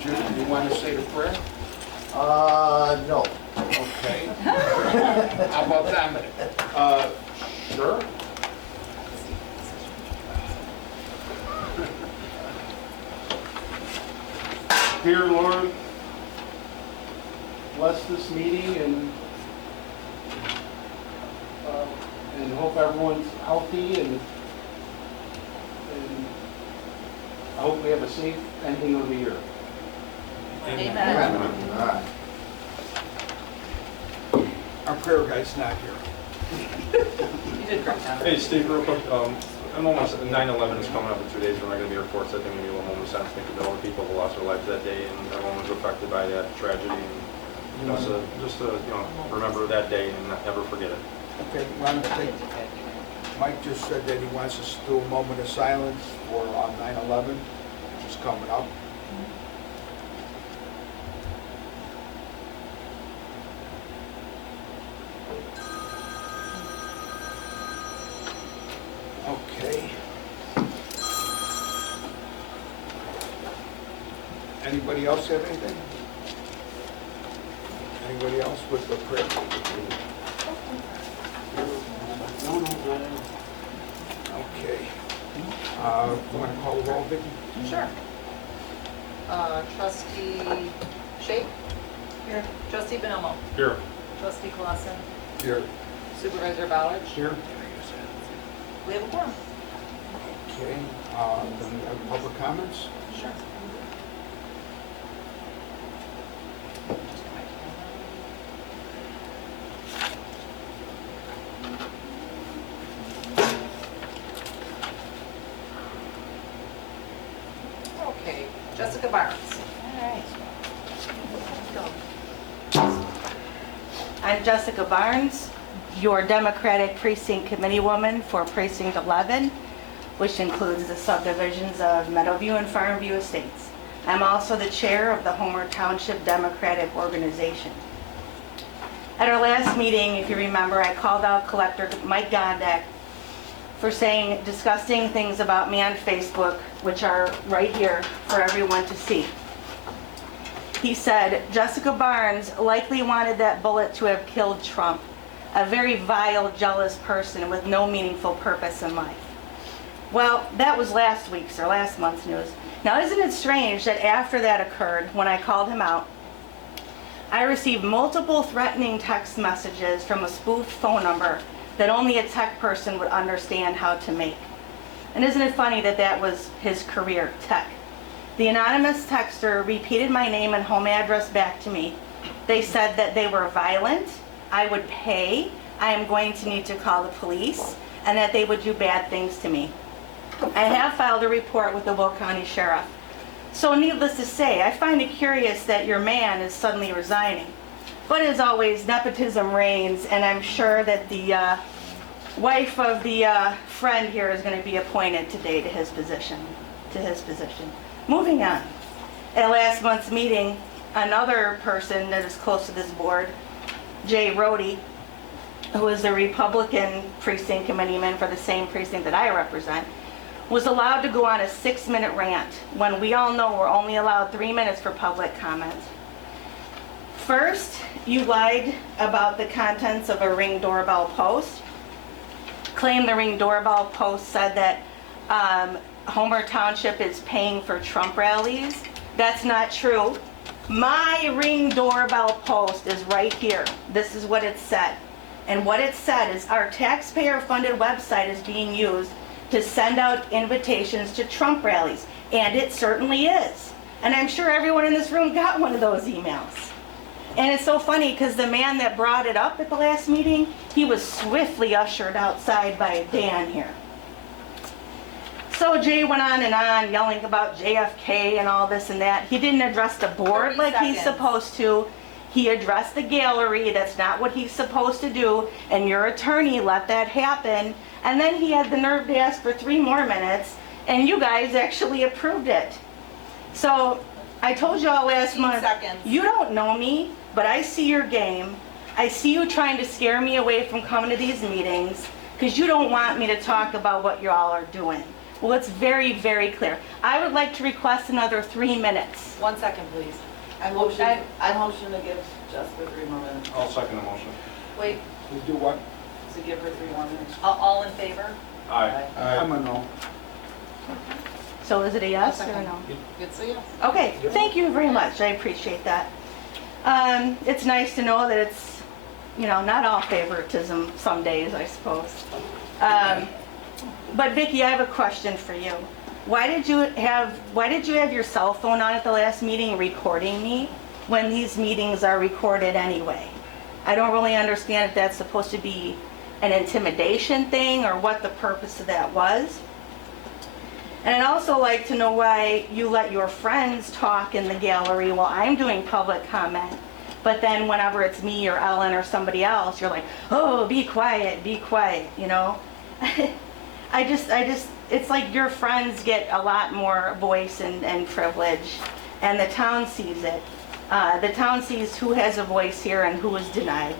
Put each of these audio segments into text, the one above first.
Jim, you want to say the prayer? No. Okay. How about Dominic? Sure. Dear Lord, bless this meeting and hope everyone's healthy and I hope we have a safe ending of the year. Amen. All right. Our prayer guy's not here. You did great, Tom. Hey, Steve, real quick, I'm almost, 9/11 is coming up in 2 days, we're not going to be reports, I think maybe a little moment of silence, think of all the people who lost their lives that day, and everyone was affected by that tragedy, and, you know, so just to, you know, remember that day and never forget it. Okay, Ron, Mike just said that he wants us to do a moment of silence for 9/11, which is coming up. Okay. Anybody else have anything? Anybody else with the prayer? Okay. You want to call the roll, Vicki? Sure. Trustee Shape? Here. Trustee Bonomo? Here. Trustee Clausen? Here. Supervisor Ballard? Here. We have a quorum. Okay. Then we have public comments? Sure. Okay, Jessica Barnes. All right. I'm Jessica Barnes, your Democratic Precinct Committee woman for Precinct 11, which includes the subdivisions of Meadowview and Farmview Estates. I'm also the chair of the Homer Township Democratic Organization. At our last meeting, if you remember, I called out Collector Mike Gondek for saying disgusting things about me on Facebook, which are right here for everyone to see. He said, Jessica Barnes likely wanted that bullet to have killed Trump, a very vile, jealous person with no meaningful purpose in life. Well, that was last week's or last month's news. Now, isn't it strange that after that occurred, when I called him out, I received multiple threatening text messages from a spoofed phone number that only a tech person would understand how to make. And isn't it funny that that was his career, tech? The anonymous texter repeated my name and home address back to me. They said that they were violent, I would pay, I am going to need to call the police, and that they would do bad things to me. I have filed a report with the Will County Sheriff. So needless to say, I find it curious that your man is suddenly resigning. But as always, nepotism reigns, and I'm sure that the wife of the friend here is going to be appointed today to his position. Moving on. At last month's meeting, another person that is close to this board, Jay Rohde, who is the Republican precinct committeeman for the same precinct that I represent, was allowed to go on a 6-minute rant when we all know we're only allowed 3 minutes for public comment. First, you lied about the contents of a Ring doorbell post. Claimed the Ring doorbell post said that Homer Township is paying for Trump rallies. That's not true. My Ring doorbell post is right here. This is what it said. And what it said is our taxpayer-funded website is being used to send out invitations to Trump rallies. And it certainly is. And I'm sure everyone in this room got one of those emails. And it's so funny because the man that brought it up at the last meeting, he was swiftly ushered outside by Dan here. So Jay went on and on yelling about JFK and all this and that. He didn't address the board like he's supposed to. He addressed the gallery. That's not what he's supposed to do. And your attorney let that happen. And then he had the nerve to ask for 3 more minutes. And you guys actually approved it. So I told you all last month, you don't know me, but I see your game. I see you trying to scare me away from coming to these meetings because you don't want me to talk about what you all are doing. Well, it's very, very clear. I would like to request another 3 minutes. 1 second, please. I motion to give Jessica 3 more minutes. I'll second the motion. Wait, We do what? To give her 3 more minutes. all in favor? Aye. I'm a no. So is it a yes or a no? It's a yes. Okay, thank you very much. I appreciate that. It's nice to know that it's, not all favoritism some days, I suppose. But Vicki, I have a question for you. Why did you have your cell phone on at the last meeting recording me when these meetings are recorded anyway? I don't really understand if that's supposed to be an intimidation thing or what the purpose of that was. And I'd also like to know why you let your friends talk in the gallery while I'm doing public comment. But then whenever it's me or Ellen or somebody else, you're like, oh, be quiet, it's like your friends get a lot more voice and privilege, and the town sees it. The town sees who has a voice here and who is denied.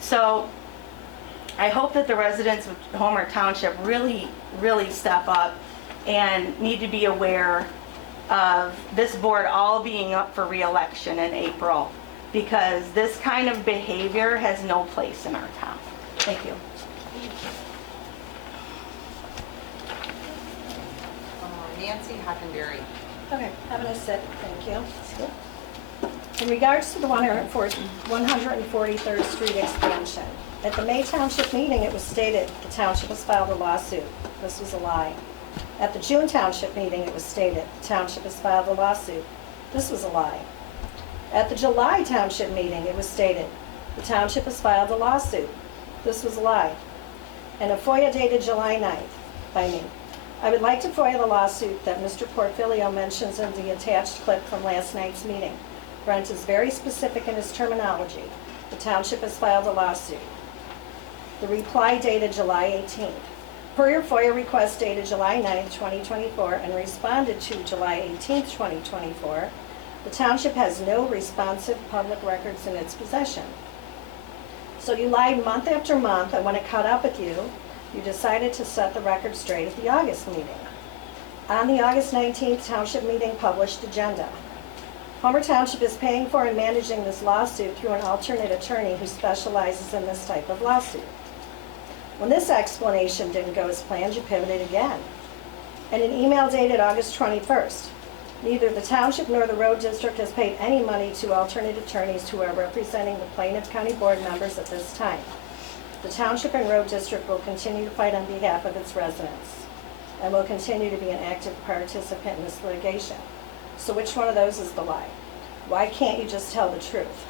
So I hope that the residents of Homer Township really, really step up and need to be aware of this board all being up for re-election in April, because this kind of behavior has no place in our town. Thank you. Nancy Hockenberry. Okay, having a sip, thank you. In regards to the 143rd Street expansion, at the May Township meeting, it was stated the township has filed a lawsuit. This was a lie. At the June Township meeting, it was stated the township has filed a lawsuit. This was a lie. At the July Township meeting, it was stated the township has filed a lawsuit. This was a lie. And a FOIA dated July 9th by me. I would like to FOIA the lawsuit that Mr. Portfolio mentions in the attached clip from last night's meeting. Brent is very specific in his terminology. The township has filed a lawsuit. The reply dated July 18th. Per your FOIA request dated July 9th, 2024, and responded to July 18th, 2024, the township has no responsive public records in its possession. So you lied month after month, and when it caught up with you, you decided to set the record straight at the August meeting. On the August 19th Township meeting published agenda, Homer Township is paying for and managing this lawsuit through an alternate attorney who specializes in this type of lawsuit. When this explanation didn't go as planned, you pivoted again. In an email dated August 21st, neither the Township nor the Road District has paid any money to alternate attorneys who are representing the Plaintiff County Board members at this time. The Township and Road District will continue to fight on behalf of its residents and will continue to be an active participant in this litigation. So which one of those is the lie? Why can't you just tell the truth?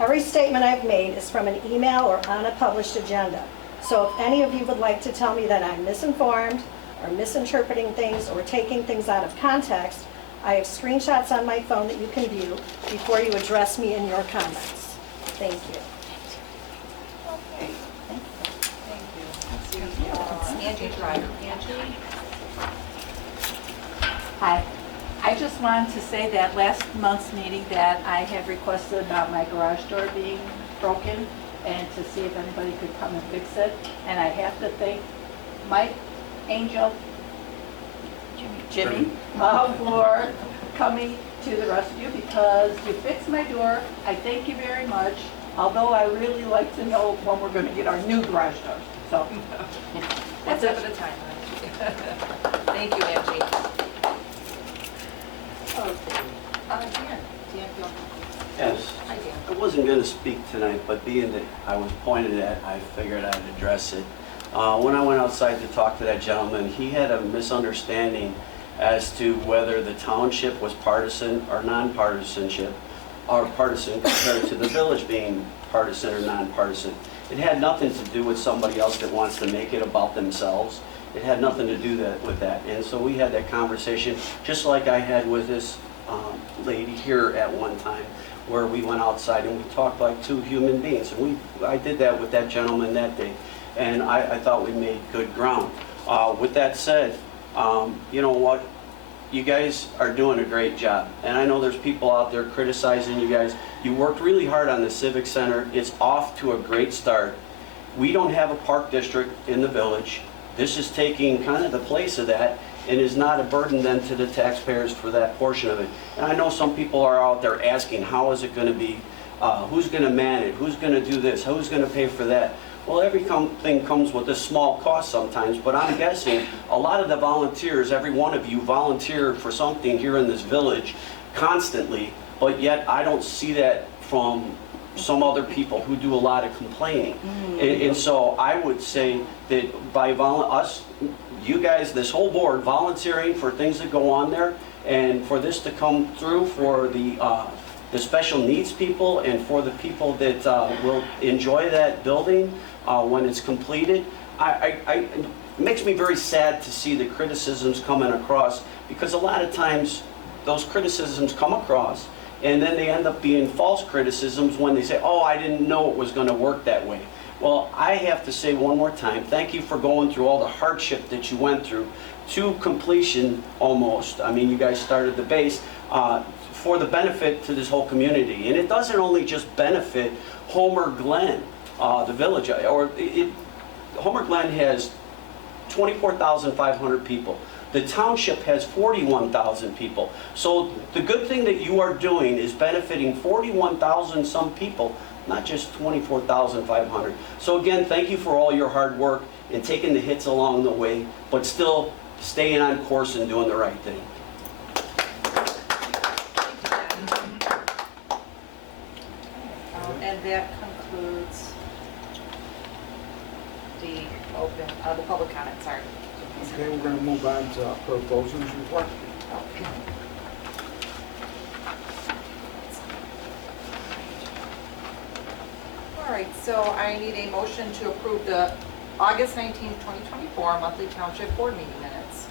Every statement I've made is from an email or on a published agenda. So if any of you would like to tell me that I'm misinformed or misinterpreting things or taking things out of context, I have screenshots on my phone that you can view before you address me in your comments. Thank you. Okay. Thank you. Angie Driver. Angie? Hi. I just wanted to say that last month's meeting that I had requested about my garage door being broken and to see if anybody could come and fix it. And I have to thank Mike, Angel, Jimmy, for coming to the rescue because you fixed my door. I thank you very much. Although I really like to know when we're going to get our new garage door. So One step at a time. Thank you, Angie. Dan, go. Yes. Hi, Dan. I wasn't going to speak tonight, but being that I was pointed at, I figured I'd address it. When I went outside to talk to that gentleman, he had a misunderstanding as to whether the township was partisan or non-partisanship, or partisan compared to the village being partisan or non-partisan. It had nothing to do with somebody else that wants to make it about themselves. It had nothing to do with that. And so we had that conversation, just like I had with this lady here at one time, where we went outside and we talked like two human beings. And I did that with that gentleman that day, and I thought we made good ground. With that said, you know what? You guys are doing a great job. And I know there's people out there criticizing you guys. You worked really hard on the Civic Center. It's off to a great start. We don't have a park district in the village. This is taking kind of the place of that and is not a burden then to the taxpayers for that portion of it. And I know some people are out there asking, how is it going to be, who's going to man it, who's going to do this, who's going to pay for that? Well, everything comes with a small cost sometimes, but I'm guessing a lot of the volunteers, every one of you volunteer for something here in this village constantly, but yet I don't see that from some other people who do a lot of complaining. And so I would say that by us, you guys, this whole board volunteering for things that go on there, and for this to come through for the special needs people and for the people that will enjoy that building when it's completed, it makes me very sad to see the criticisms coming across, because a lot of times those criticisms come across and then they end up being false criticisms when they say, oh, I didn't know it was going to work that way. Well, I have to say one more time, thank you for going through all the hardship that you went through to completion almost. I mean, you guys started the base for the benefit to this whole community. And it doesn't only just benefit Homer Glen, the village, Homer Glen has 24,500 people. The township has 41,000 people. So the good thing that you are doing is benefiting 41,000 some people, not just 24,500. So again, thank you for all your hard work and taking the hits along the way, but still staying on course and doing the right thing. And that concludes the public comment, sorry. Okay, we're going to move on to Clerk Bozen's report. All right, so I need a motion to approve the August 19th, 2024 monthly township board meeting minutes.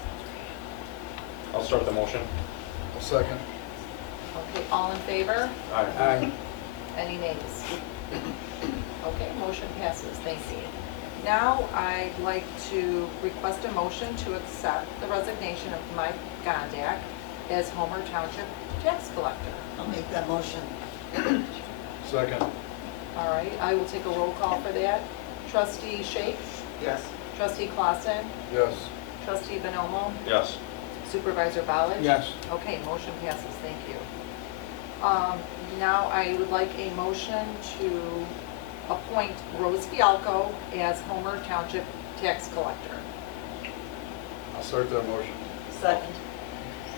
I'll start the motion. A second. Okay, all in favor? Aye. Aye. Any nays? Okay, motion passes, thank you. Now I'd like to request a motion to accept the resignation of Mike Gondak as Homer Township tax collector. I'll make that motion. Second. All right, I will take a roll call for that. Trustee Shake? Yes. Trustee Clausen? Yes. Trustee Bonomo? Yes. Supervisor Ballard? Yes. Okay, motion passes, thank you. Now I would like a motion to appoint Rose Fialco as Homer Township tax collector. I'll start that motion. Second.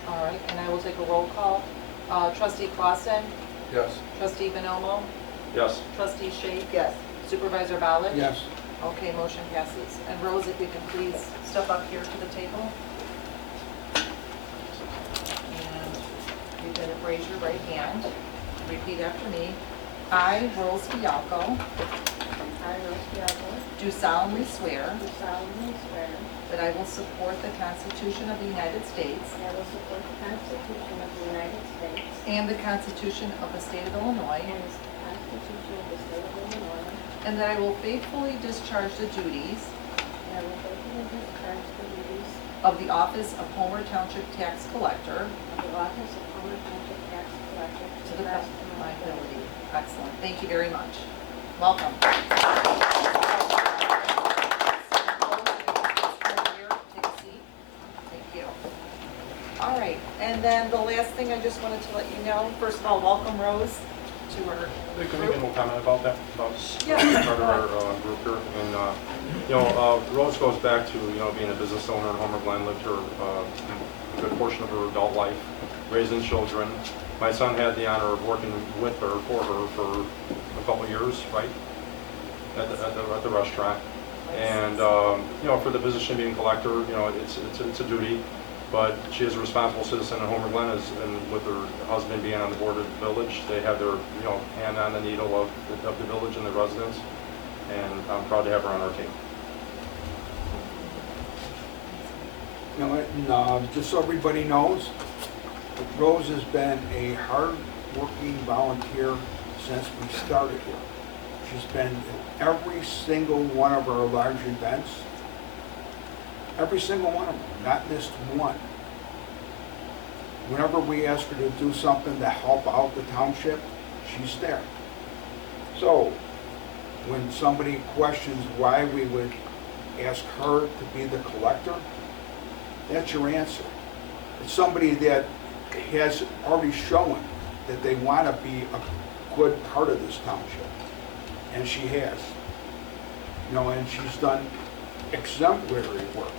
All right, and I will take a roll call. Trustee Clausen? Yes. Trustee Bonomo? Yes. Trustee Shake? Yes. Supervisor Ballard? Yes. Okay, motion passes. And Rose, if you can please step up here to the table. And you can raise your right hand. Repeat after me. I, Rose Fialco, I, Rose Fialco, do solemnly swear do solemnly swear that I will support the Constitution of the United States that I will support the Constitution of the United States and the Constitution of the State of Illinois, and the Constitution of the State of Illinois, and that I will faithfully discharge the duties and I will faithfully discharge the duties of the office of Homer Township Tax Collector of the office of Homer Township Tax Collector to the best of my ability. Excellent. Thank you very much. Welcome. Take a seat. Thank you. All right, and then the last thing I just wanted to let you know, first of all, welcome Rose to our Hey, can we group. get a comment about that? About Yeah. part of our group here? And, Rose goes back to, being a business owner in Homer Glen, lived her, a good portion of her adult life, raising children. My son had the honor of working with her, for a couple of years, right? At the restaurant. And, for the position of being collector, it's a duty. But she is a responsible citizen in Homer Glen, and with her husband being on the board of the village, they have their, hand on the needle of the village and the residents. And I'm proud to have her on our team. Just so everybody knows, Rose has been a hard-working volunteer since we started here. She's been at every single one of our large events. Every single one of them, not missed one. Whenever we ask her to do something to help out the township, she's there. So, when somebody questions why we would ask her to be the collector, that's your answer. It's somebody that has already shown that they want to be a good part of this township, and she has. You know, and she's done exemplary work.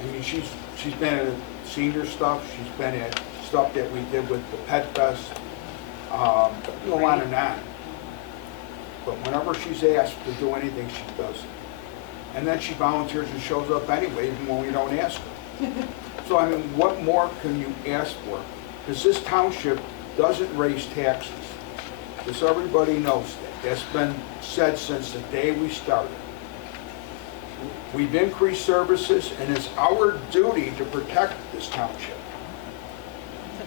I mean, she's been at senior stuff, she's been at stuff that we did with the Pet Fest, go on and on. But whenever she's asked to do anything, she does it. And then she volunteers and shows up anyway, even when we don't ask her. So, I mean, what more can you ask for? Because this township doesn't raise taxes. Just so everybody knows that. That's been said since the day we started. We've increased services, and it's our duty to protect this township.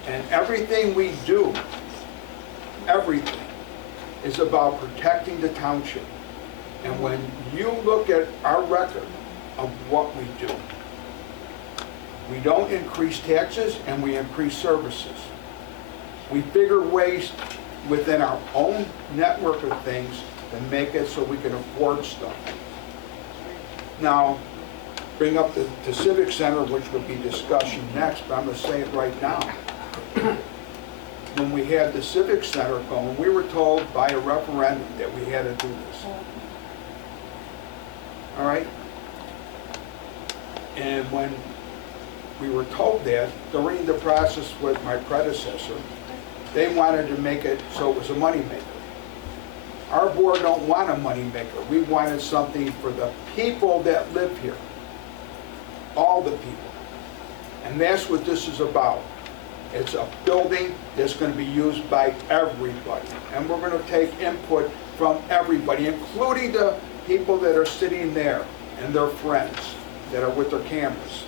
And everything we do, everything, is about protecting the township. And when you look at our record of what we do, we don't increase taxes and we increase services. We figure ways within our own network of things to make it so we can afford stuff. Now, bring up the Civic Center, which will be discussion next, but I'm going to say it right now. When we had the Civic Center going, we were told by a referendum that we had to do this. All right? And when we were told that, during the process with my predecessor, they wanted to make it so it was a moneymaker. Our board don't want a moneymaker. We wanted something for the people that live here. All the people. And that's what this is about. It's a building that's going to be used by everybody. And we're going to take input from everybody, including the people that are sitting there and their friends that are with their cameras.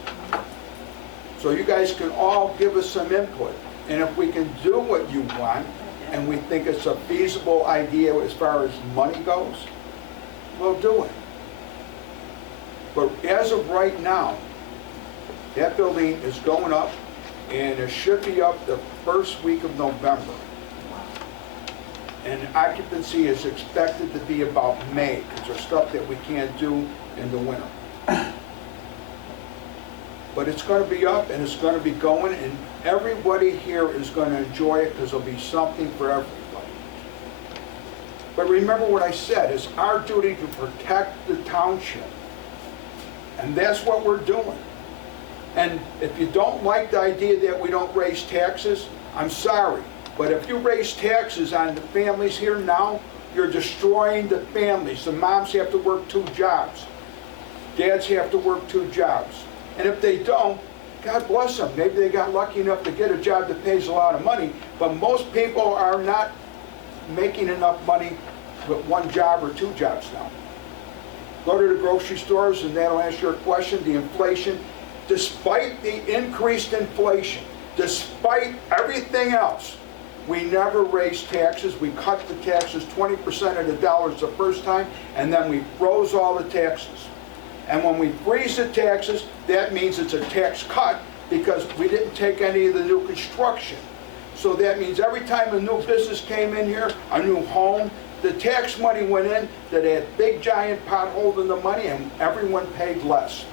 So you guys can all give us some input. And if we can do what you want, and we think it's a feasible idea as far as money goes, we'll do it. But as of right now, that building is going up, and it should be up the first week of November. And occupancy is expected to be about May, because there's stuff that we can't do in the winter. But it's going to be up, and it's going to be going, and everybody here is going to enjoy it, because there'll be something for everybody. But remember what I said, it's our duty to protect the township. And that's what we're doing. And if you don't like the idea that we don't raise taxes, I'm sorry. But if you raise taxes on the families here now, you're destroying the families. The moms have to work 2 jobs. Dads have to work 2 jobs. And if they don't, God bless them. Maybe they got lucky enough to get a job that pays a lot of money, but most people are not making enough money with 1 job or 2 jobs now. Go to the grocery stores and that'll answer your question. The inflation, despite the increased inflation, despite everything else, we never raised taxes. We cut the taxes 20% of the dollars the first time, and then we froze all the taxes. And when we freeze the taxes, that means it's a tax cut because we didn't take any of the new construction. So that means every time a new business came in here, a new home, the tax money went in that had big giant pothole in the money, and everyone paid less.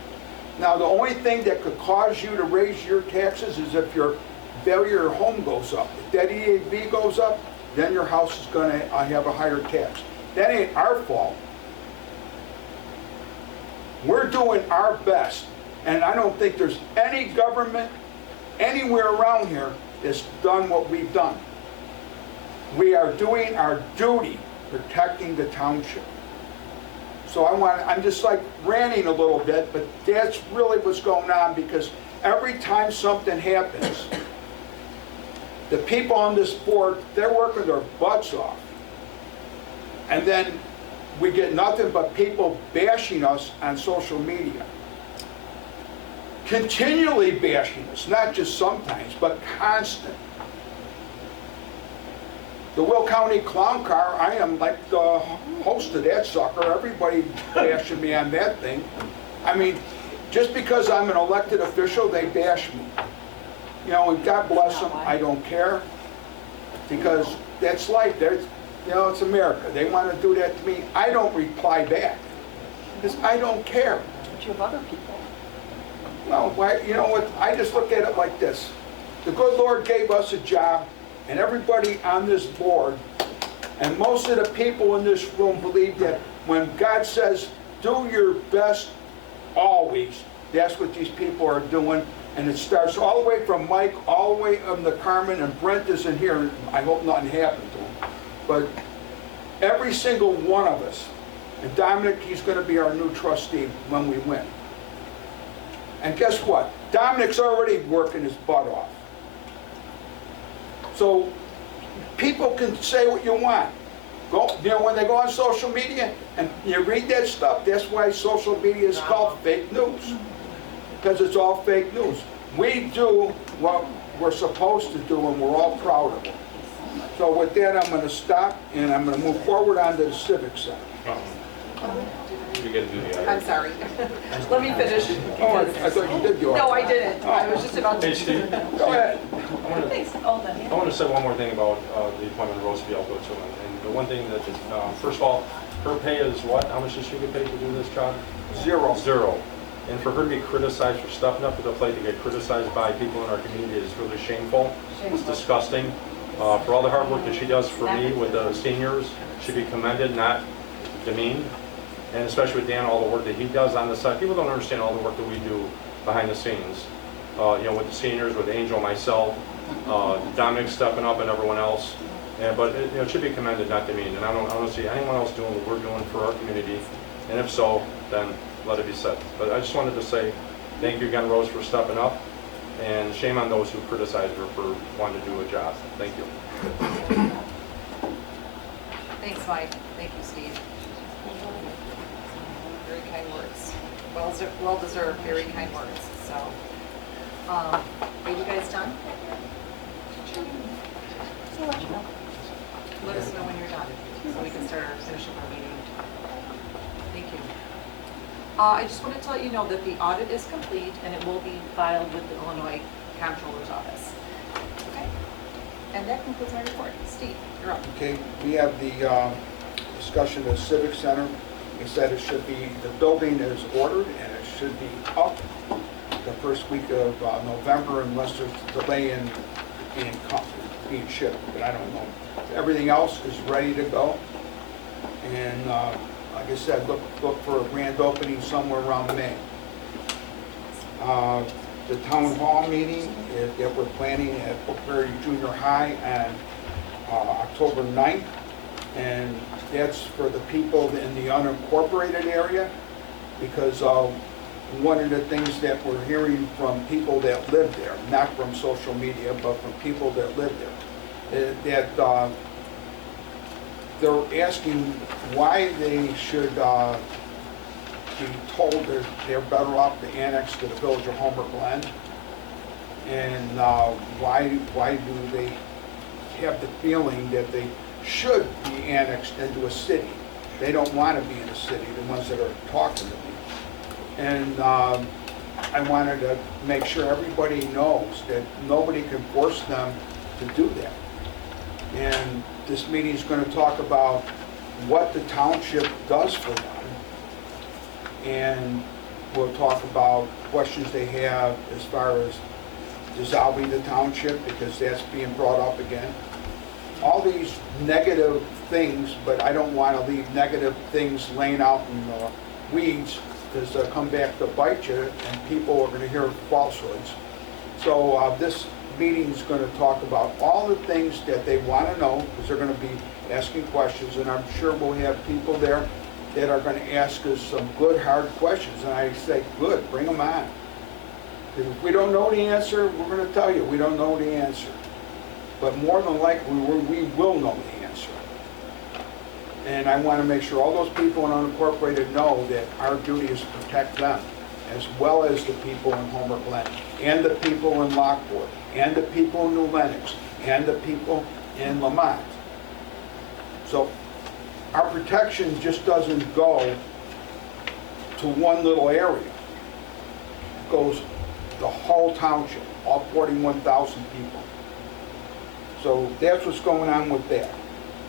Now the only thing that could cause you to raise your taxes is if your value of your home goes up. If that EAV goes up, then your house is going to have a higher tax. That ain't our fault. We're doing our best, and I don't think there's any government anywhere around here that's done what we've done. We are doing our duty protecting the township. So I'm just like ranting a little bit, but that's really what's going on, because every time something happens, the people on this board, they're working their butts off. And then we get nothing but people bashing us on social media. Continually bashing us, not just sometimes, but constant. The Will County Clown Car, I am like the host of that sucker. Everybody bashing me on that thing. I mean, just because I'm an elected official, they bash me. You know, and God bless them, I don't care. Because that's life. You know, it's America. They want to do that to me. I don't reply back. Because I don't care. But you have other people. No, why, you know what, I just look at it like this. The good Lord gave us a job, and everybody on this board, and most of the people in this room believe that when God says, do your best always, that's what these people are doing. And it starts all the way from Mike, all the way up to Carmen, and Brent isn't here. I hope nothing happened to him. But every single one of us, and Dominic, he's going to be our new trustee when we win. And guess what? Dominic's already working his butt off. So people can say what you want. Go, you know, when they go on social media and you read that stuff, that's why social media is called fake news. Because it's all fake news. We do what we're supposed to do, and we're all proud of it. So with that, I'm going to stop, and I'm going to move forward onto the Civic Center. You gotta do the I'm sorry. Let me finish. Oh, I thought you did do it. No, I didn't. I was just about to. Hey, Steve. Go ahead. I want to say one more thing about the appointment of Rose Fielko too. And the one thing that, first of all, her pay is what? How much does she get paid to do this job? Zero. Zero. And for her to be criticized for stepping up to the plate, to get criticized by people in our community is really shameful. It's disgusting. For all the hard work that she does for me with the seniors, she'd be commended, not demeaned. And especially with Dan, all the work that he does on the side. People don't understand all the work that we do behind the scenes. You know, with the seniors, with Angel, myself, Dominic stepping up, and everyone else. But it, you know, it should be commended, not demeaned. And I don't see anyone else doing what we're doing for our community. And if so, then let it be said. But I just wanted to say thank you again, Rose, for stepping up. And shame on those who criticized her for wanting to do a job. Thank you. Thanks, Mike. Thank you, Steve. Very kind words. Well deserved, very kind words. So, are you guys done? Let us know when you're done, so we can start finishing our meeting. Thank you. I just want to let you know that the audit is complete and it will be filed with the Illinois Comptroller's Office. Okay? And that concludes my report. Steve, you're up. Okay, we have the discussion of the Civic Center. We said it should be, the building is ordered and it should be up the first week of November unless there's a delay in being shipped, but I don't know. Everything else is ready to go. And like I said, look for a grand opening somewhere around May. The town hall meeting that we're planning at Brookberry Junior High on October 9th. And that's for the people in the unincorporated area, because one of the things that we're hearing from people that live there, not from social media, but from people that live there, that they're asking why they should be told that they're better off to annex to the village of Homer Glen, and why do they have the feeling that they should be annexed into a city. They don't want to be in a city, the ones that are talking to me. And I wanted to make sure everybody knows that nobody can force them to do that. And this meeting is going to talk about what the township does for them. And we'll talk about questions they have as far as dissolving the township, because that's being brought up again. All these negative things, but I don't want to leave negative things laying out in the weeds, because they'll come back to bite you and people are going to hear falsehoods. So this meeting is going to talk about all the things that they want to know, because they're going to be asking questions, and I'm sure we'll have people there that are going to ask us some good, hard questions. And I say, good, bring them on. Because if we don't know the answer, we're going to tell you we don't know the answer. But more than likely, we will know the answer. And I want to make sure all those people in unincorporated know that our duty is to protect them, as well as the people in Homer Glen, and the people in Lockport, and the people in New Lenox, and the people in Lamont. So our protection just doesn't go to one little area. It goes the whole township, all 41,000 people. So that's what's going on with that.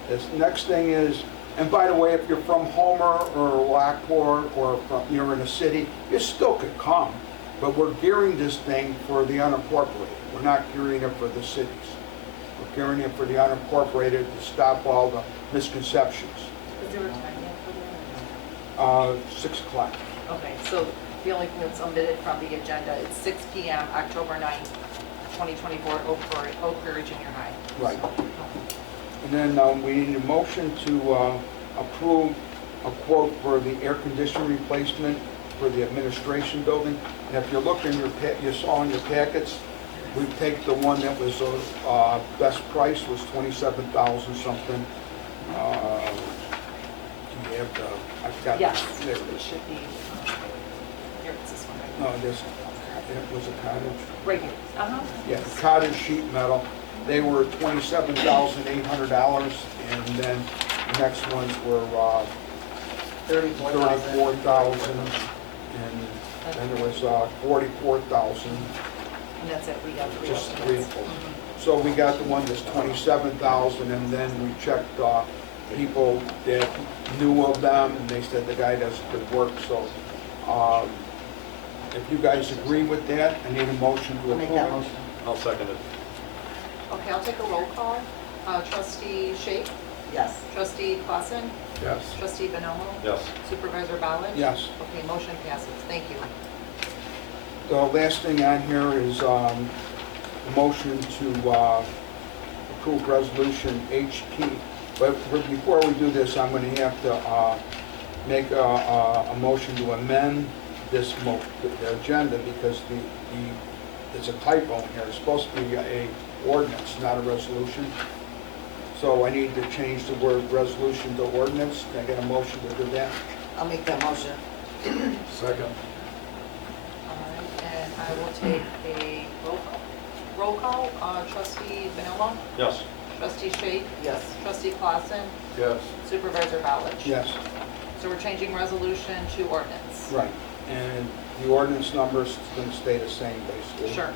This next thing is And by the way, if you're from Homer or Lockport or you're in a city, you still could come. But we're gearing this thing for the unincorporated. We're not gearing it for the cities. We're gearing it for the unincorporated to stop all the misconceptions. Is there a time yet for that? 6 o'clock. Okay, so the only thing that's omitted from the agenda is 6 PM, October 9th, 2024, Oak Prairie Junior High. Right. And then we need a motion to approve a quote for the air conditioning replacement for the administration building. And if you look in you saw in your packets, we take the one that was best price was 27,000 something. You have the, I forgot. Yes, There it it is. should be, here, it's this one right No, this, it was a cottage. Right here. Uh-huh. Yeah, cottage sheet metal. They were $27,800, and then the next ones were 34,000, and then there was 44,000, And that's it, we got three. just estimates. three. Mhm. So we got the one that's 27,000, and then we checked people that knew of them, and they said the guy does good work. So if you guys agree with that, I need a motion to I'll approve make it. that motion. I'll second it. Okay, I'll take a roll call. Trustee Shape, Yes. trustee Clausen, Yes. trustee Bonomo, Yes. supervisor Ballard. Yes. Okay, motion passes, thank you. The last thing on here is a motion to approve resolution HT. But before we do this, I'm going to have to make a motion to amend this the agenda because it's a typo in here. It's supposed to be a ordinance, not a resolution. So I need to change the word resolution to ordinance. Can I get a motion to do that? I'll make that motion. Second. All right, and I will take a roll call. Roll call, trustee Bonomo, Yes. trustee Shape, Yes. trustee Clausen, Yes. supervisor Ballard. Yes. So we're changing resolution to ordinance. Right. And the ordinance number is going to stay the same, basically. Sure.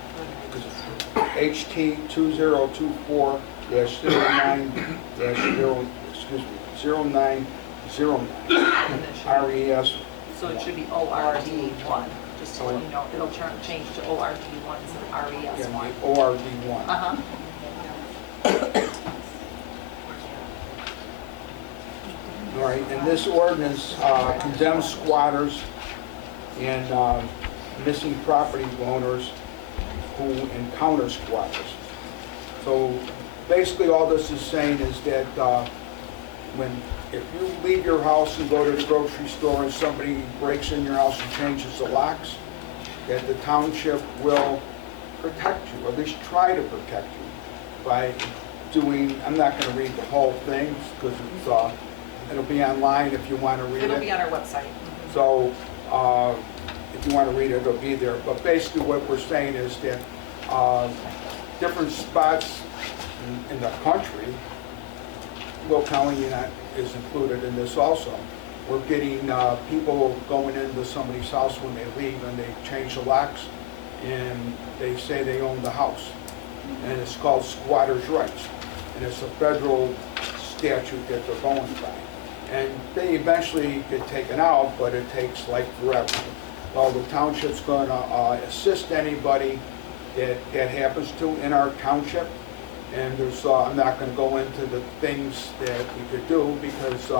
HT 2024-09-0, excuse me, 0909, And then it should be- RES. So it should be ORD 1, just to let you know. It'll change to ORD 1 instead of RES Yeah, 1. the ORD 1. Uh-huh. All right, and this ordinance condemns squatters and missing property owners who encounter squatters. So basically, all this is saying is that if you leave your house and go to the grocery store and somebody breaks in your house and changes the locks, that the township will protect you, or at least try to protect you by doing, I'm not going to read the whole thing because it'll be online if you want to read it. It'll be on our website. So if you want to read it, it'll be there. But basically what we're saying is that different spots in the country, Will County is included in this also. We're getting people going into somebody's house when they leave and they change the locks and they say they own the house. And it's called squatters' rights. And it's a federal statute that they're going by. And they eventually get taken out, but it takes like forever. Well, the township's going to assist anybody that happens to in our township. And there's, I'm not going to go into the things that we could do because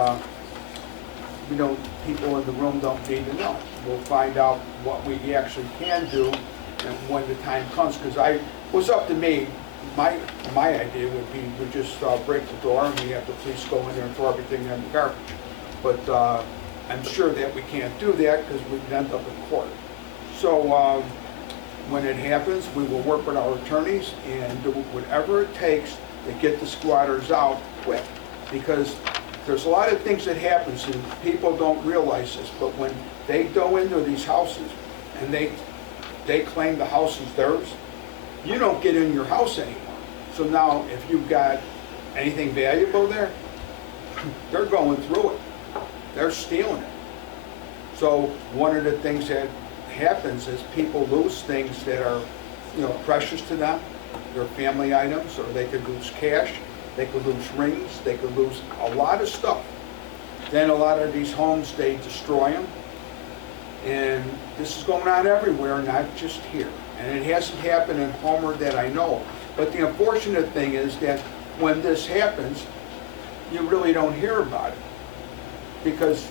people in the room don't need to know. We'll find out what we actually can do and when the time comes. Because it was up to me. My idea would be we just break the door and we have the police go in there and throw everything in the garbage. But I'm sure that we can't do that because we'd end up in court. So when it happens, we will work with our attorneys and do whatever it takes to get the squatters out quick. Because there's a lot of things that happens and people don't realize this, but when they go into these houses and they claim the house is theirs, you don't get in your house anymore. So now if you've got anything valuable there, they're going through it. They're stealing it. So one of the things that happens is people lose things that are, precious to them, their family items, or they could lose cash, they could lose rings, they could lose a lot of stuff Then a lot of these homes, they destroy them. And this is going on everywhere, not just here. And it hasn't happened in Homer that I know. But the unfortunate thing is that when this happens, you really don't hear about it. Because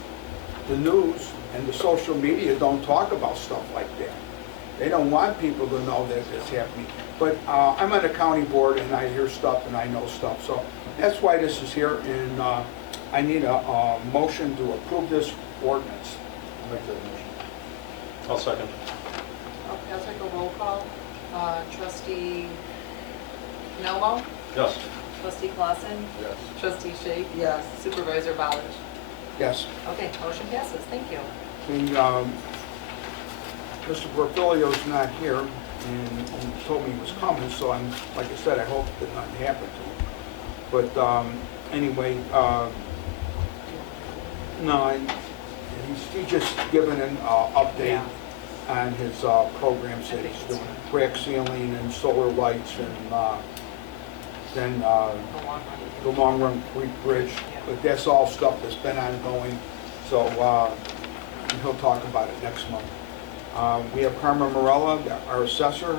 the news and the social media don't talk about stuff like that. They don't want people to know that it's happening. But I'm on the county board and I hear stuff and I know stuff. So that's why this is here, and I need a motion to approve this ordinance. I'll make that motion. I'll second. Okay, I'll take a roll call. Trustee Nomo? Yes. Trustee Clausen? Yes. Trustee Shake? Yes. Supervisor Ballard? Yes. Okay, motion passes. Thank you. And Mr. Porfilio's not here, and he told me he was coming, so I'm, like I said, I hope that nothing happened to him. But anyway, no, he's just given an update on his programs that he's doing, crack sealing and solar lights, and then the Long Run Creek Bridge. But that's all stuff that's been ongoing, so he'll talk about it next month. We have Carmen Morella, our assessor.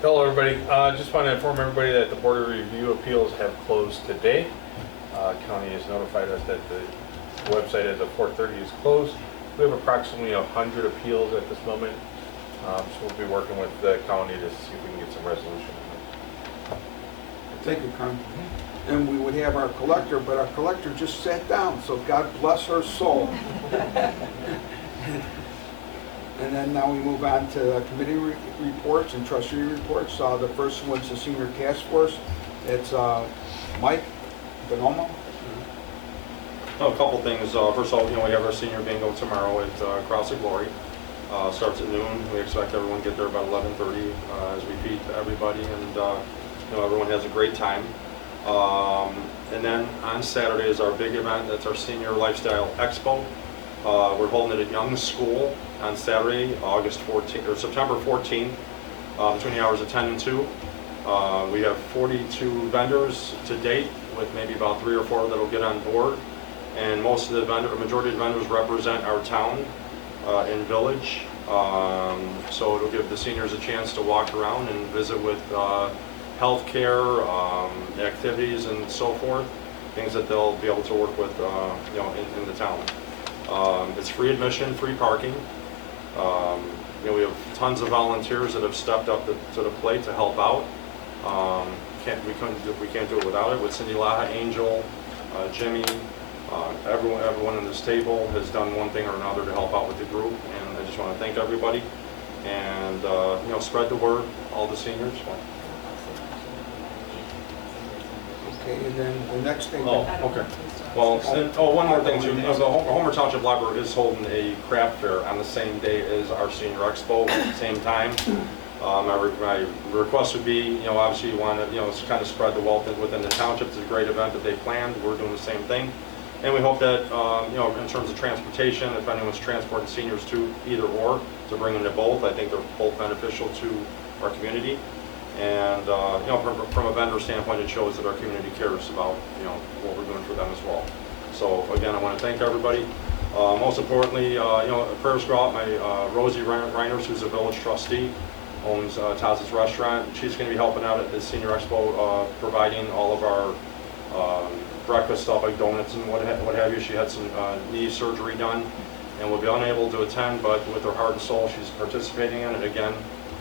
Hello, everybody. Just want to inform everybody that the Board of Review appeals have closed today. County has notified us that the website as of 4:30 is closed. We have approximately 100 appeals at this moment, so we'll be working with the county to see if we can get some resolution. Thank you, Carmen. And we would have our collector, but our collector just sat down, so God bless her soul. And then now we move on to committee reports and trustee reports. The first one's the senior task force. It's Mike Bonomo. Oh, a couple things. First of all, we have our senior bingo tomorrow at Cross of Glory. Starts at noon. We expect everyone to get there about 11:30 as we feed everybody, and everyone has a great time. And then on Saturday is our big event. That's our Senior Lifestyle Expo. We're holding it at Young's School on Saturday, September 14th, between the hours of 10 and 2. We have 42 vendors to date, with maybe about 3 or 4 that'll get on board. And most of the majority of the vendors represent our town and village. So it'll give the seniors a chance to walk around and visit with healthcare, activities and so forth, things that they'll be able to work with in the town. It's free admission, free parking. We have tons of volunteers that have stepped up to the plate to help out. We can't do it without it. With Cindy Laha, Angel, Jimmy, everyone in this table has done one thing or another to help out with the group, and I just want to thank everybody and spread the word, all the seniors. Okay, and then the next thing. Oh, okay. Well, one more thing too. The Homer Township Library is holding a craft fair on the same day as our Senior Expo, same time. My request would be, obviously you want to, kind of spread the wealth within the township. It's a great event that they planned. We're doing the same thing. And we hope that, in terms of transportation, if anyone's transporting seniors to either or, to bring them to both. I think they're both beneficial to our community. And, from a vendor standpoint, it shows that our community cares about, what we're doing for them as well. So again, I want to thank everybody. Most importantly, prayers go out. My Rosie Reiners, who's a village trustee, owns Taz's Restaurant. She's going to be helping out at the Senior Expo, providing all of our breakfast stuff like donuts and what have you. She had some knee surgery done and will be unable to attend, but with her heart and soul, she's participating in it again,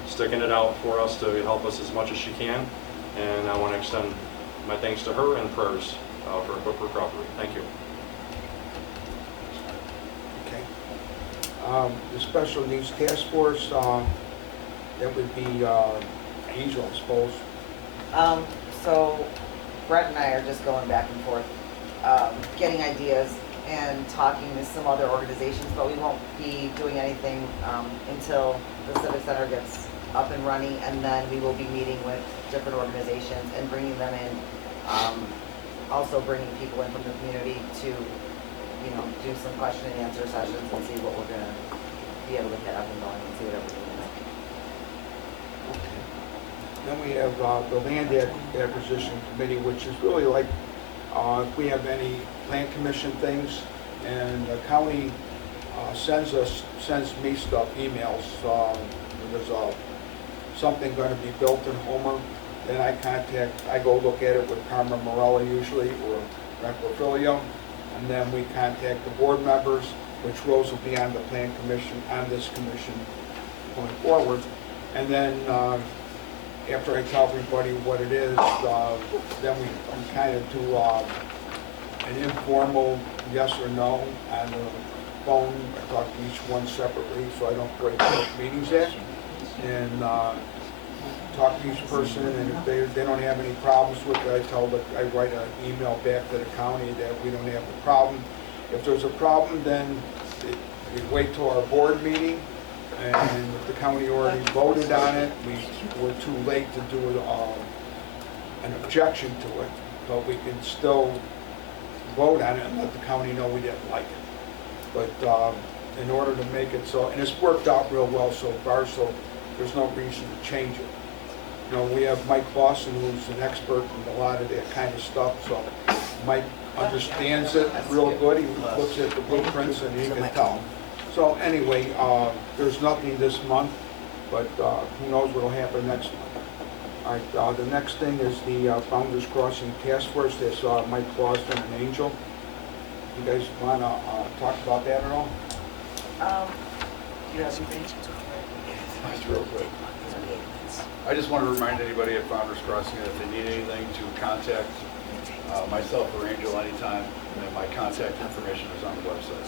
sticking it out for us to help us as much as she can. And I want to extend my thanks to her and prayers for a quick recovery. Thank you. Okay. The Special Needs Task Force, that would be Angel, I suppose. So Brett and I are just going back and forth, getting ideas and talking to some other organizations, but we won't be doing anything until the Civic Center gets up and running, and then we will be meeting with different organizations and bringing them in, also bringing people in from the community to, do some question and answer sessions and see what we're gonna be able to get up and going and see what everything is. Okay. Then we have the Land Acquisition Committee, which is really like If we have any plan commission things, and the county sends me stuff, emails, when there's something gonna be built in Homer, then I go look at it with Carmen Morelli usually, or Frank Filio, and then we contact the board members, which Rose will be on the plan commission, on this commission going forward. And then after I tell everybody what it is, then we kind of do an informal yes or no on the phone. I talk to each one separately so I don't break up meetings in. And talk to each person, and if they don't have any problems with it, I write an email back to the county that we don't have a problem. If there's a problem, then we wait till our board meeting, and if the county already voted on it, we're too late to do an objection to it, but we can still vote on it and let the county know we didn't like it. But in order to make it so, and it's worked out real well so far, so there's no reason to change it. You know, we have Mike Lawson, who's an expert in a lot of that kind of stuff, so Mike understands it real good. He looks at the blueprints and he can tell. So anyway, there's nothing this month, but who knows what'll happen next month. All right, the next thing is the Founders Crossing Task Force. That's Mike Clauston and Angel. You guys want to talk about that at all? Just real quick. I just want to remind anybody at Founders Crossing that if they need anything to contact myself or Angel anytime, and then my contact information is on the website.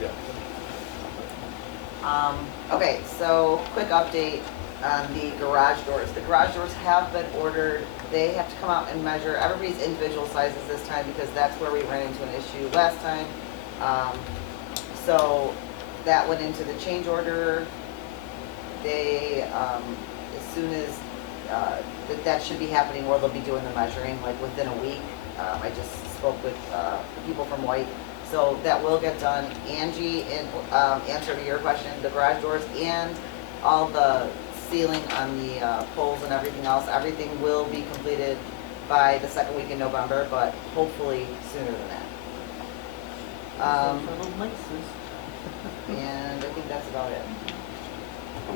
Yeah. Okay, so quick update on the garage doors. The garage doors have been ordered. They have to come out and measure everybody's individual sizes this time because that's where we ran into an issue last time. So that went into the change order. They, as soon as that should be happening, or they'll be doing the measuring like within a week. I just spoke with people from White, so that will get done. Angie, in answer to your question, the garage doors and all the sealing on the poles and everything else, everything will be completed by the second week in November, but hopefully sooner than that. And I think that's about it.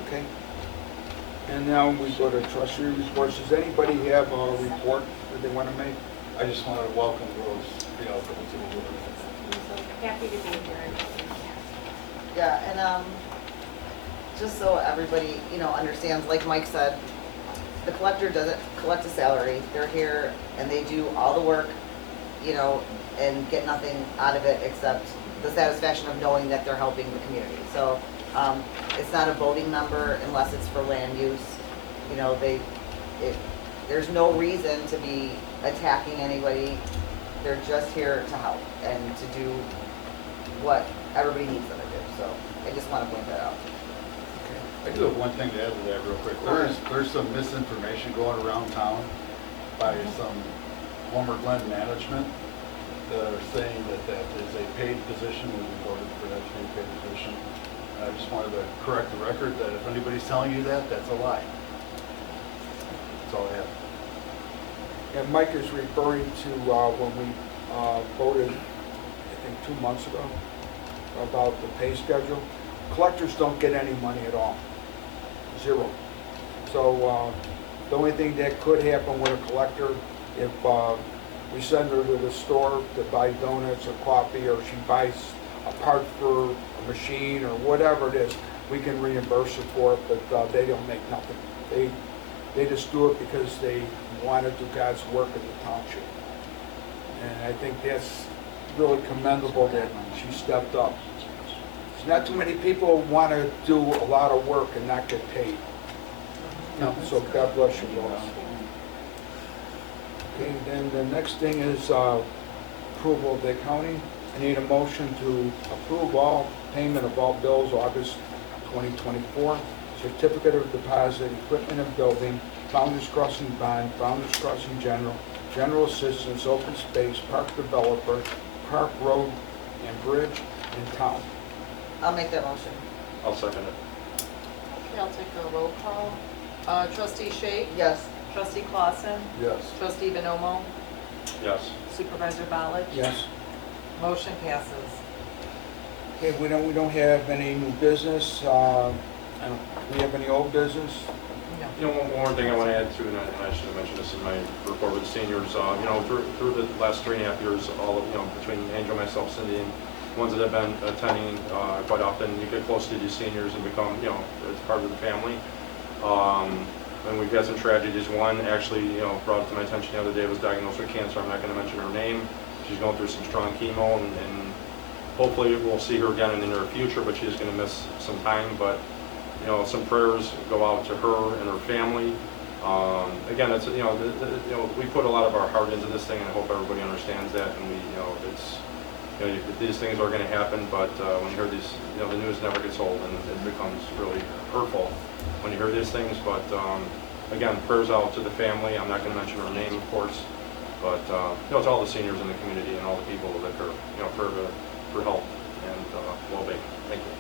Okay. And now we go to trustee reports. Does anybody have a report that they want to make? I just wanted to welcome Rose Fialko to the board. I'm so happy to be here. Yeah, and just so everybody, understands, like Mike said, the collector doesn't collect a salary. They're here and they do all the work, and get nothing out of it except the satisfaction of knowing that they're helping the community. So it's not a voting member unless it's for land use. There's no reason to be attacking anybody. They're just here to help and to do what everybody needs them to do. So I just want to point that out. I do have one thing to add to that real quick. There's some misinformation going around town by some Homer Glen management that are saying that is a paid position, and we voted for that to be a paid position. And I just wanted to correct the record that if anybody's telling you that, that's a lie. That's all I have. And Mike is referring to when we voted, I think 2 months ago, about the pay schedule. Collectors don't get any money at all. Zero. So the only thing that could happen with a collector, if we send her to the store to buy donuts or coffee, or she buys a part for a machine or whatever it is, we can reimburse her for it, but they don't make nothing. They just do it because they want to do God's work in the township. And I think that's really commendable that she stepped up. There's not too many people who want to do a lot of work and not get paid. So God bless you, Lois. Okay, then the next thing is approval of the accounting. I need a motion to approve all payment of all bills August 2024. Certificate of deposit, equipment and building, Founders Crossing bond, Founders Crossing general assistance, open space, park developer, park road and bridge, and town. I'll make that motion. I'll second it. Okay, I'll take a roll call. Trustee Shake? Yes. Trustee Clausen? Yes. Trustee Bonomo? Yes. Supervisor Ballard? Yes. Motion passes. Okay, we don't have any new business. Do we have any old business? No. You know, one more thing I want to add to, and I should have mentioned this in my report with the seniors, you know, through the last 3.5 years, all of, you know, between Angel, myself, Cindy, and ones that have been attending, quite often, you get close to these seniors and become, you know, it's part of the family. And we've had some tragedies. One actually, you know, brought it to my attention the other day, was diagnosed with cancer. I'm not going to mention her name. She's going through some strong chemo, and hopefully we'll see her again in the near future, but she's going to miss some time. But, you know, some prayers go out to her and her family. Again, it's, you know, we put a lot of our heart into this thing, and I hope everybody understands that. And we, you know, it's, you know, these things are going to happen, but when you hear these, you know, the news never gets old, and it becomes really hurtful when you hear these things. But again, prayers out to the family. I'm not going to mention her name, of course, but you know, it's all the seniors in the community and all the people that are, you know, for help and well-being. Thank you.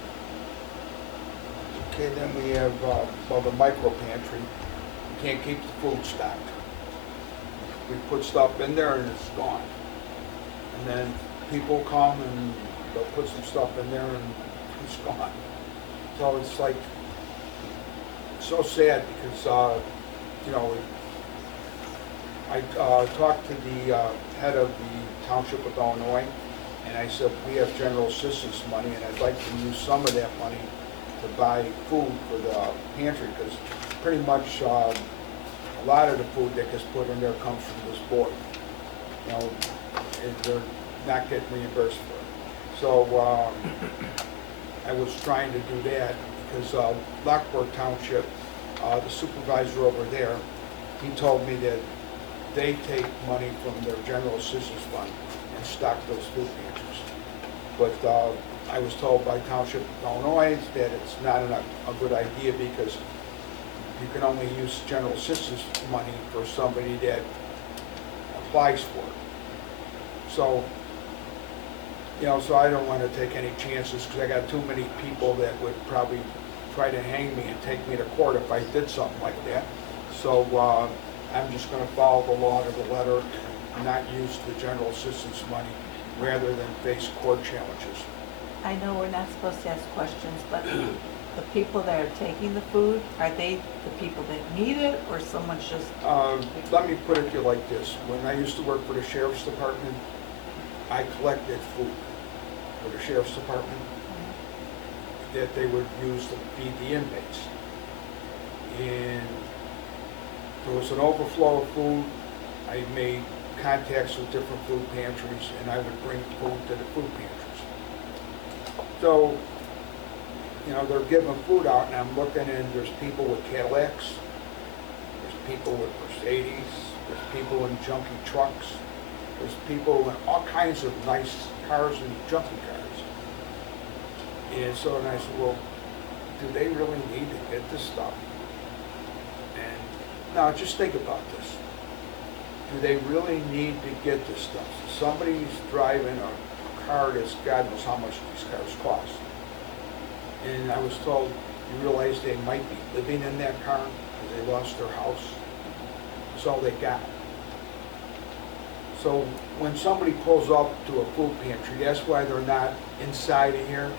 Okay, then we have, well, the micro pantry. We can't keep the food stocked. We put stuff in there and it's gone. And then people come and they'll put some stuff in there and it's gone. So it's like, so sad because, you know, I talked to the head of the Township of Illinois, and I said, we have general assistance money, and I'd like to use some of that money to buy food for the pantry, because pretty much a lot of the food that gets put in there comes from this board. You know, and they're not getting reimbursed for it. So I was trying to do that because Lockport Township, the supervisor over there, he told me that they take money from their general assistance fund and stock those food pantries. But I was told by Township of Illinois that it's not a good idea because you can only use general assistance money for somebody that applies for it. So, you know, so I don't want to take any chances because I got too many people that would probably try to hang me and take me to court if I did something like that. So I'm just going to follow the law to the letter and not use the general assistance money rather than face court challenges. I know we're not supposed to ask questions, but the people that are taking the food, are they the people that need it, or someone's just... Let me put it to you like this. When I used to work for the Sheriff's Department, I collected food for the Sheriff's Department that they would use to feed the inmates. And there was an overflow of food. I made contacts with different food pantries, and I would bring food to the food pantries. So, you know, they're giving food out, and I'm looking, and there's people with Cadillacs, there's people with Mercedes, there's people in junky trucks, there's people in all kinds of nice cars and junky cars. And so then I said, well, do they really need to get this stuff? And now just think about this. Do they really need to get this stuff? Somebody's driving a car that's God knows how much these cars cost. And I was told, you realize they might be living in that car because they lost their house. That's all they got. So when somebody pulls up to a food pantry, that's why they're not inside of here.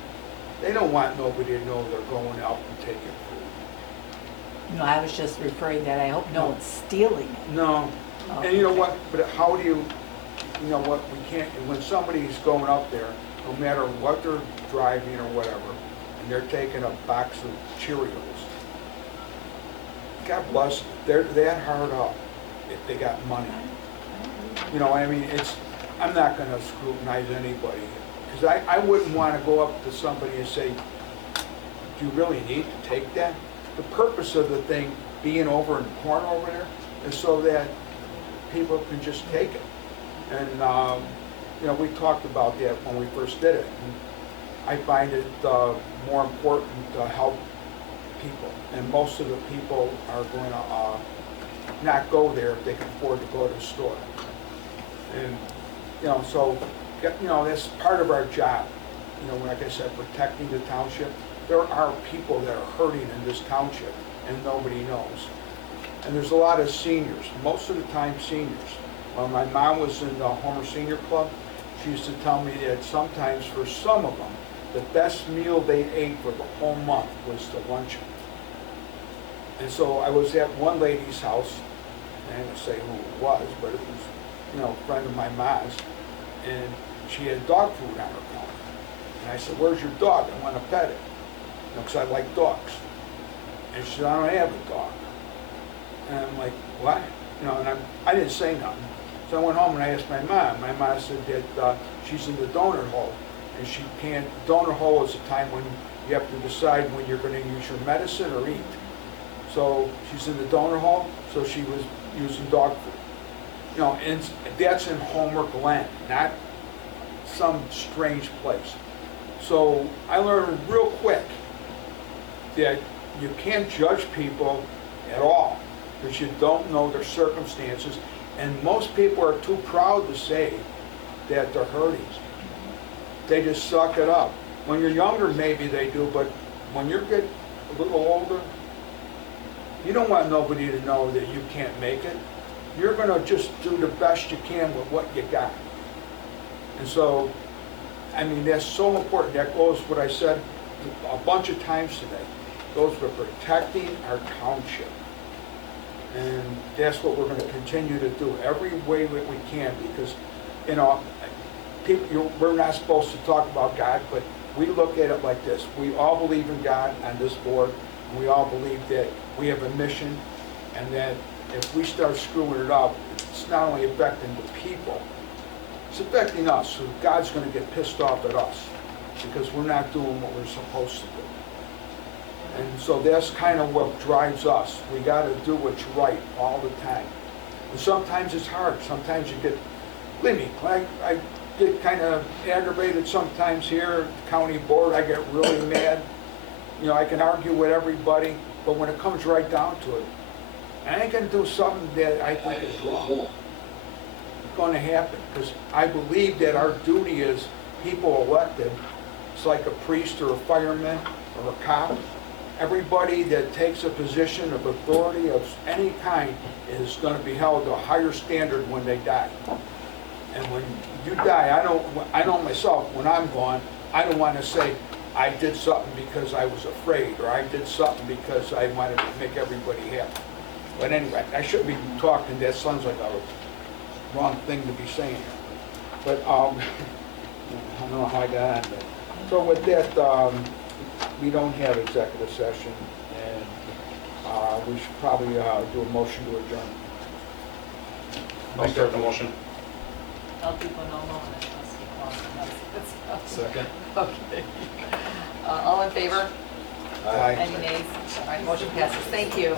They don't want nobody to know they're going out and taking food. No, I was just referring that I hope no one's stealing it. No. Oh, And you know okay. what, but how do you know what, we can't, when somebody's going up there, no matter what they're driving or whatever, and they're taking a box of Cheerios, God bless them, they're that hard up if they got money. You know, I mean, I'm not gonna scrutinize anybody, because I wouldn't want to go up to somebody and say, do you really need to take that? The purpose of the thing being over in the corner over there is so that people can just take it. And, you know, we talked about that when we first did it. And I find it more important to help people. And most of the people are going to not go there if they can afford to go to the store. And, you know, so, you know, that's part of our job. You know, like I said, protecting the township. there are people that are hurting in this township and nobody knows. And there's a lot of seniors, most of the time seniors. When my mom was in the Homer Senior Club, she used to tell me that sometimes for some of them, the best meal they ate for the whole month was the luncheon. And so I was at one lady's house, I ain't gonna say who it was, but it was, you know, a friend of my mom's, and she had dog food on her counter. And I said, "Where's your dog? I want to pet it, because I like dogs." And she said, "I don't have a dog." And I'm like, "What?" You know, and I didn't say nothing. So I went home and I asked my mom. My mom said that she's in the donor hole, and she can't. Donor hole is a time when you have to decide when you're going to use your medicine or eat. So she's in the donor hole, so she was using dog food. You know, and that's in Homer Glen, not some strange place. So I learned real quick that you can't judge people at all because you don't know their circumstances. And most people are too proud to say that they're hurting. They just suck it up. When you're younger, maybe they do, but when you get a little older, you don't want nobody to know that you can't make it. You're going to just do the best you can with what you got. And so, I mean, that's so important. That goes what I said a bunch of times today. It goes with protecting our township. And that's what we're going to continue to do every way that we can, because, you know, people, we're not supposed to talk about God, but we look at it like this. We all believe in God on this board, and we all believe that we have a mission, and that if we start screwing it up, it's not only affecting the people, it's affecting us. So God's going to get pissed off at us because we're not doing what we're supposed to do. And so that's kind of what drives us. We got to do what's right all the time. And sometimes it's hard. Sometimes you get, believe me, I get kind of aggravated sometimes here at the county board. I get really mad. You know, I can argue with everybody, but when it comes right down to it, I ain't going to do something that I think is wrong. It's going to happen because I believe that our duty as people elected, it's like a priest or a fireman or a cop. Everybody that takes a position of authority of any kind is going to be held to a higher standard when they die. And when you die, I know myself, when I'm gone, I don't want to say I did something because I was afraid, or I did something because I wanted to make everybody happy. But anyway, I shouldn't be talking, that sounds like a wrong thing to be saying here. But I don't know how I got on that. So with that, we don't have executive session, and we should probably do a motion to adjourn. I'll start the motion. I'll do one all on it. Second. Okay. All in favor? Aye. Any nays? All right, motion passes. Thank you.